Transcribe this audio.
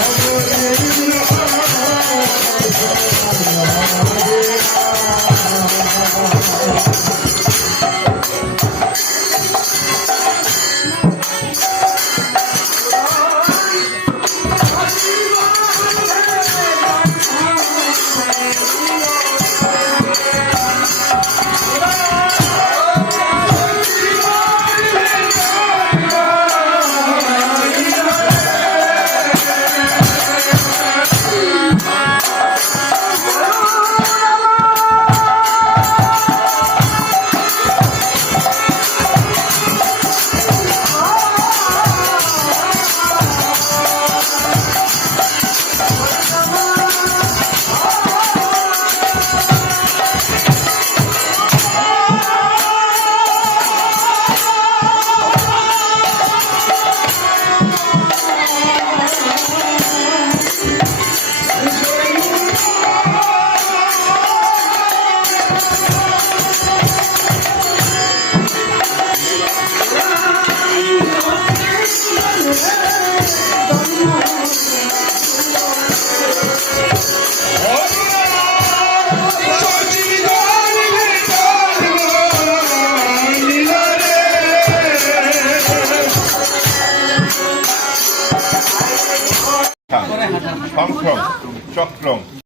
Oh, সংখ্রম চক্রম